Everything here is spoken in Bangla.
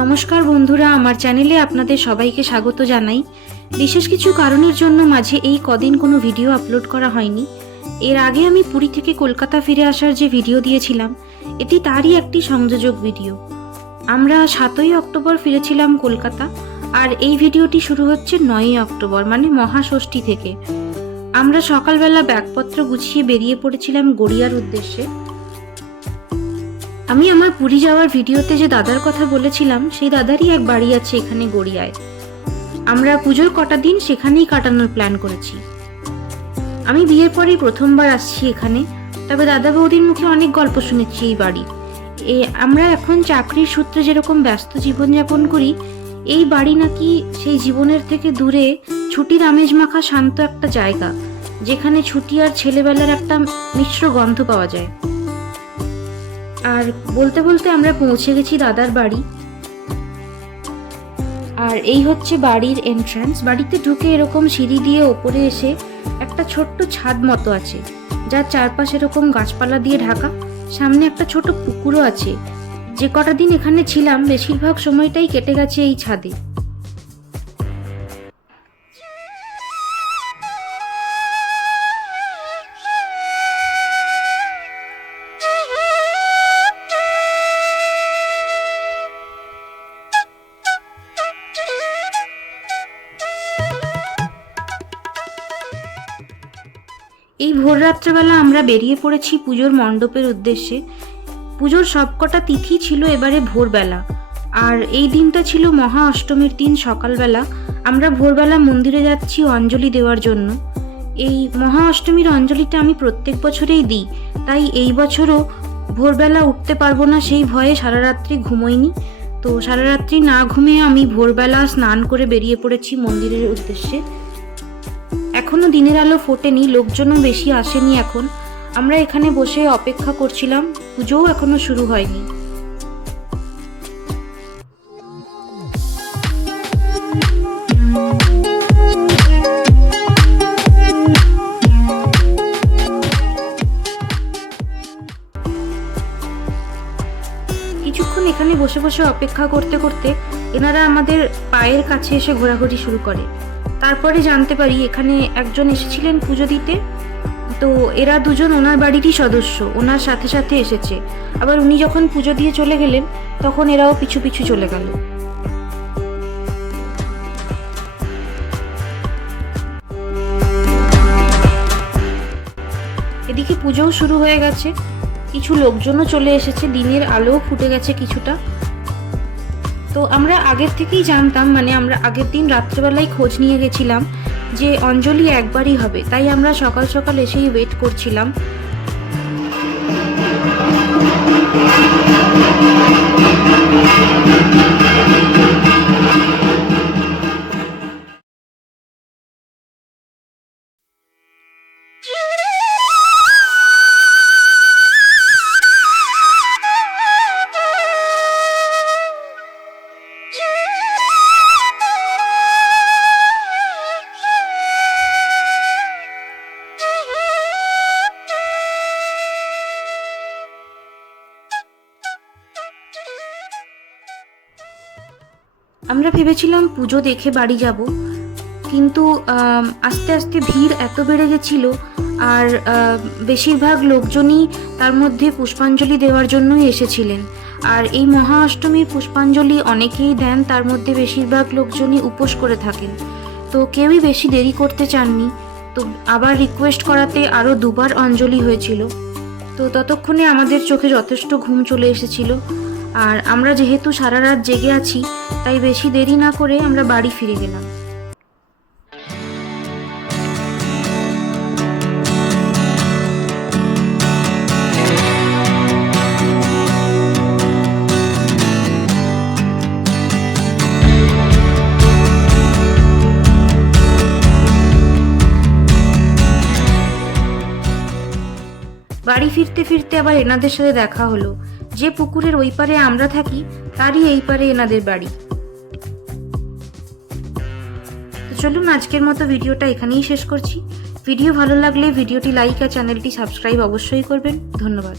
নমস্কার বন্ধুরা, আমার চ্যানেলে আপনাদের সবাইকে স্বাগত জানাই। বিশেষ কিছু কারণের জন্য মাঝে এই কদিন কোনো ভিডিও আপলোড করা হয়নি। এর আগে আমি পুরী থেকে কলকাতা ফিরে আসার যে ভিডিও দিয়েছিলাম, এটি তারই একটি সংযোজক ভিডিও। আমরা 7ই অক্টোবর ফিরেছিলাম কলকাতা, আর এই ভিডিওটি শুরু হচ্ছে 9ই অক্টোবর মানে মহাষষ্ঠী থেকে। আমরা সকালবেলা ব্যাগপত্র গুছিয়ে বেরিয়ে পড়েছিলাম গড়িয়ার উদ্দেশ্যে। আমি আমার পুরী যাওয়ার ভিডিওতে যে দাদার কথা বলেছিলাম, সেই দাদারই এক বাড়ি আছে এখানে গড়িয়ায়। আমরা পুজোর কটা দিন সেখানেই কাটানোর প্ল্যান করেছি। আমি বিয়ের পরেই প্রথমবার আসছি এখানে, তবে দাদা বৌদির মুখে অনেক গল্প শুনেছি এই বাড়ির। আমরা এখন চাকরির সূত্রে যেরকম ব্যস্ত জীবনযাপন করি, এই বাড়ি নাকি সেই জীবনের থেকে দূরে ছুটির আমেজ মাখা শান্ত একটা জায়গা, যেখানে ছুটি আর ছেলেবেলার একটা মিশ্র গন্ধ পাওয়া যায়। আর বলতে বলতে আমরা পৌঁছে গেছি দাদার বাড়ি। আর এই হচ্ছে বাড়ির এন্ট্রান্স। বাড়িতে ঢুকে এরকম সিঁড়ি দিয়ে ওপরে এসে একটা ছোট্ট ছাদ মতো আছে, যার চারপাশে এরকম গাছপালা দিয়ে ঢাকা। সামনে একটা ছোট পুকুরও আছে। যে কটা দিন এখানে ছিলাম, বেশিরভাগ সময়টাই কেটে গেছে এই ছাদে। এই ভোর রাত্রেবেলা আমরা বেরিয়ে পড়েছি পুজোর মণ্ডপের উদ্দেশ্যে। পুজোর সবকটা তিথি ছিল এবারে ভোরবেলা, আর এই দিনটা ছিল মহা অষ্টমীর দিন সকালবেলা। আমরা ভোরবেলা মন্দিরে যাচ্ছি অঞ্জলি দেওয়ার জন্য। এই মহা অষ্টমীর অঞ্জলিটা আমি প্রত্যেক বছরেই দিই, তাই এই বছরও ভোরবেলা উঠতে পারবো না সেই ভয়ে সারা রাত্রি ঘুমোইনি। তো সারা রাত্রি না ঘুমিয়ে আমি ভোরবেলা স্নান করে বেরিয়ে পড়েছি মন্দিরের উদ্দেশ্যে। এখনো দিনের আলো ফোটেনি, লোকজনও বেশি আসেনি এখন। আমরা এখানে বসে অপেক্ষা করছিলাম, পুজোও এখনো শুরু হয়নি। কিছুক্ষণ এখানে বসে বসে অপেক্ষা করতে করতে এনারা আমাদের পায়ের কাছে এসে ঘোরাঘুরি শুরু করে। তারপরে জানতে পারি এখানে একজন এসেছিলেন পুজো দিতে। তো এরা দুজন ওনার বাড়িরই সদস্য, ওনার সাথে সাথে এসেছে। আবার উনি যখন পুজো দিয়ে চলে গেলেন, তখন এরাও পিছু পিছু চলে গেল। এদিকে পুজোও শুরু হয়ে গেছে, কিছু লোকজনও চলে এসেছে, দিনের আলোও ফুটে গেছে কিছুটা। তো আমরা আগের থেকেই জানতাম, মানে আমরা আগের দিন রাত্রেবেলায় খোঁজ নিয়ে গেছিলাম যে অঞ্জলি একবারই হবে, তাই আমরা সকাল সকাল এসেই ওয়েট করছিলাম। আমরা ভেবেছিলাম পুজো দেখে বাড়ি যাব, কিন্তু আস্তে আস্তে ভিড় এত বেড়ে গেছিল, আর বেশিরভাগ লোকজনই তার মধ্যে পুষ্পাঞ্জলি দেওয়ার জন্যই এসেছিলেন। আর এই মহা অষ্টমীর পুষ্পাঞ্জলি অনেকেই দেন, তার মধ্যে বেশিরভাগ লোকজনই উপোস করে থাকেন। তো কেউই বেশি দেরি করতে চাননি। তো আবার রিকোয়েস্ট করাতে আরও দুবার অঞ্জলি হয়েছিল। তো ততক্ষণে আমাদের চোখে যথেষ্ট ঘুম চলে এসেছিল, আর আমরা যেহেতু সারা রাত জেগে আছি, তাই বেশি দেরি না করে আমরা বাড়ি ফিরে গেলাম। বাড়ি ফিরতে ফিরতে আবার এনাদের সাথে দেখা হলো। যে পুকুরের ওই পারে আমরা থাকি, তারই এই পারে এনাদের বাড়ি। তো চলুন আজকের মতো ভিডিওটা এখানেই শেষ করছি। ভিডিও ভালো লাগলে ভিডিওটি লাইক আর চ্যানেলটি সাবস্ক্রাইব অবশ্যই করবেন। ধন্যবাদ।